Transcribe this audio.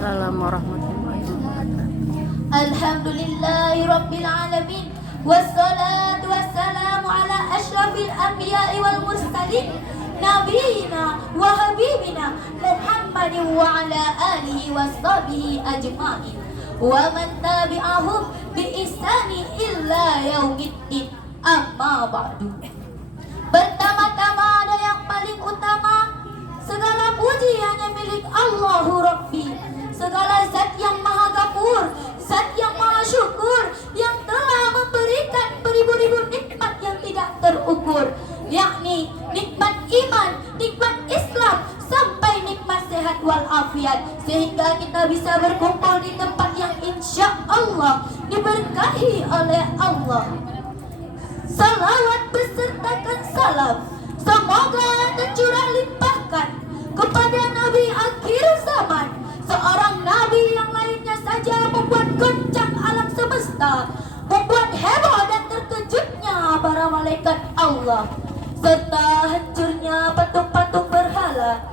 Waalaikumsalam warahmatullahi wabarakatuh. Alhamdulillahi rabbil alamin. Wassalatu wassalamu ala asyrafil anbiya'i wal mursalin nabiyina wa habibina Muhammadin wa ala alihi wa sahbihi ajma'in wa man tabi'ahum bi ihsani illa yaumiddin. Amma ba'du. Pertama-tama ada yang paling utama, segala puji hanya milik Allahu Rabbi. Segala zat yang maha ghafur, zat yang maha syukur, yang telah memberikan beribu-ribu nikmat yang tidak terukur, yakni nikmat iman, nikmat Islam, sampai nikmat sehat walafiat, sehingga kita bisa berkumpul di tempat yang insya Allah diberkahi oleh Allah. Salawat besertakan salam semoga tercurah limpahkan kepada Nabi akhir zaman, seorang Nabi yang lainnya saja membuat goncang alam semesta, membuat heboh dan terkejutnya para malaikat Allah, serta hancurnya patung-patung berhala.